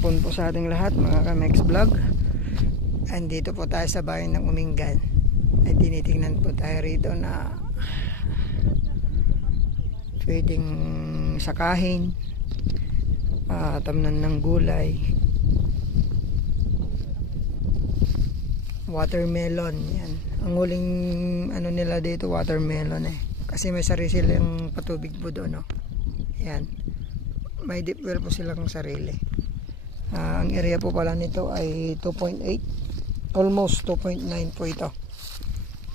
hapon po sa ating lahat mga Kamex Vlog. Andito po tayo sa bayan ng Umingan. Ay tinitingnan po tayo rito na pwedeng sakahin, tamnan ng gulay, watermelon. Yan. Ang huling ano nila dito, watermelon kasi may sarili silang patubig po doon. Yan. May deep well po silang sarili. Ang area po pala nito ay 2.8, almost 2.9 po ito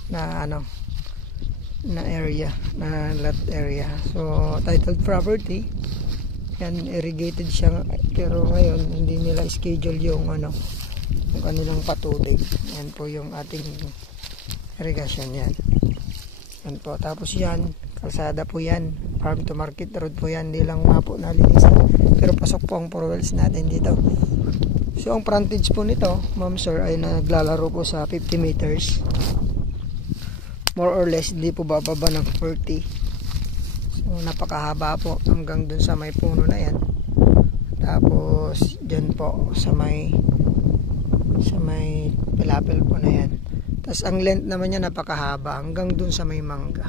na na area, na lot area. So titled property. Yan, irrigated siya, pero ngayon hindi nila schedule yung yung kanilang patubig. Yan po yung ating irrigation. Yan po. Tapos yan, kalsada po yan, farm to market road po yan, hindi lang nga po nalinisan, pero pasok po ang 4 wells natin dito. So ang frontage po nito, ma'am sir, ay naglalaro po sa 50 meters, more or less, hindi po bababa ng 40. So napakahaba po hanggang dun sa may puno na yan. Tapos dyan po sa may pilapil po na yan. Tapos ang length naman niya napakahaba hanggang dun sa may mangga.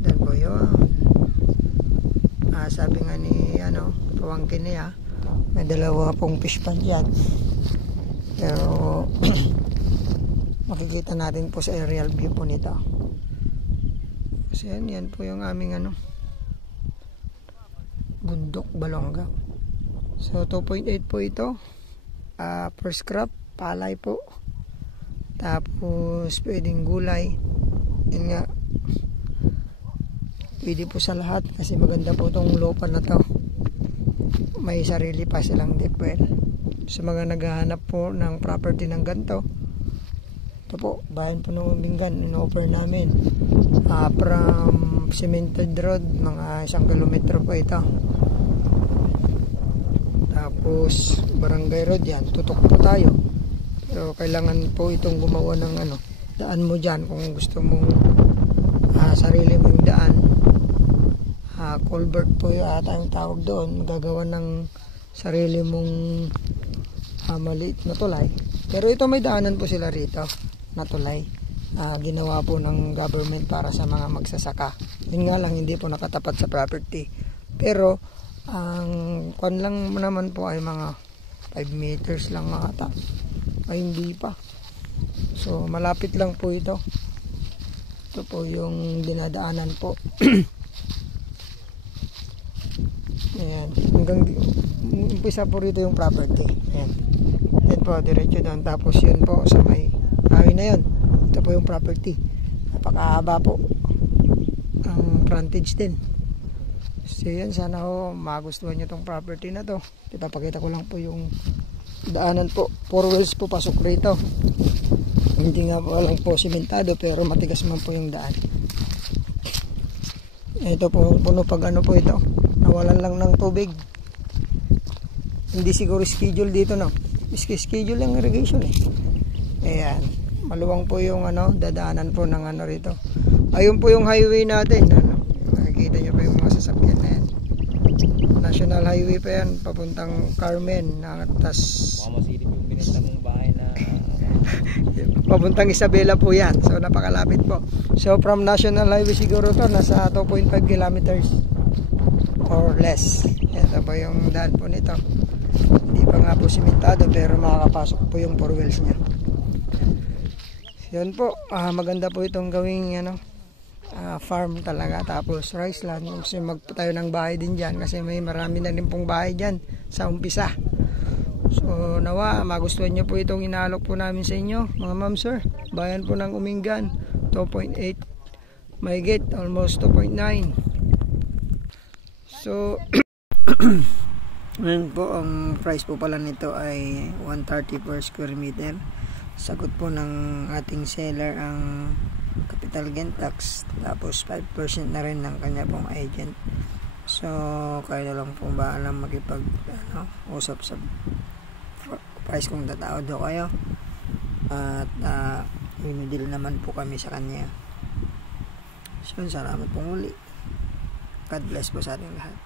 Dan po yun. Sabi nga ni pamangkin niya, may dalawa pong fish pond yan. Pero makikita natin po sa aerial view po nito. Kasi yan po yung aming bundok Balonga. So 2.8 po ito. First crop, palay po. Tapos pwedeng gulay. Yun nga, pwede po sa lahat kasi maganda po itong lupa na to. May sarili pa silang deep well. Sa mga naghahanap po ng property ng ganito, ito po, bayan po ng Umingan, in-offer namin from Cemented Road, mga 1 kilometro po ito. Tapos Barangay Road yan, tutok po tayo. Pero kailangan po itong gumawa ng daan mo dyan kung gusto mong sarili mong daan. Culvert po yung atang tawag doon. Magagawa ng sarili mong maliit na tulay. Pero ito may daanan po sila rito na tulay. Ginawa po ng government para sa mga magsasaka. Yun nga lang, hindi po nakatapat sa property. Pero ang kwan lang naman po ay mga 5 meters lang ata. Ay hindi pa. So malapit lang po ito. Ito po yung dinadaanan po. Ayan, hanggang umpisa po rito yung property. Ayan. Yan po, diretso doon. Tapos yun po sa may kahoy na yun. Ito po yung property. Napakahaba po ang frontage din. So yun, sana magustuhan nyo tong property na to. Ipapakita ko lang po yung daanan po. 4 wells po pasok rito. Hindi nga po lang po simentado, pero matigas man po yung daan. Ito po, puno pag po ito. Nawalan lang ng tubig. Hindi siguro schedule dito, no? Schedule yung irrigation Ayan. Maluwang po yung dadaanan po ng rito. Ayun po yung highway natin. Makikita nyo pa yung mga sasakyan na yan. National Highway pa yan, papuntang Carmen. Tas masilip yung binenta mong bahay na papuntang Isabela po yan. So napakalapit po. So from National Highway siguro to nasa 2.5 kilometers or less. Ito po yung daan po nito. Hindi pa nga po simentado, pero makakapasok po yung 4 wells nya. Yun po, maganda po itong gawing farm talaga. Tapos rice land, kasi magpatayo ng bahay din dyan kasi may marami na rin pong bahay dyan sa umpisa. So nawa magustuhan nyo po itong inaalok po namin sa inyo mga ma'am sir. Bayan po ng Umingan, 2.8 mahigit, almost 2.9. So ngayon po ang price po pala nito ay 130 per square meter. Sagot po ng ating seller ang capital gain tax, tapos 5% na rin ng kanya pong agent. So kayo na lang po ba alam makipag usap sa price kung tatawad do kayo, at minudil naman po kami sa kanya. So salamat po muli. God bless po sa ating lahat.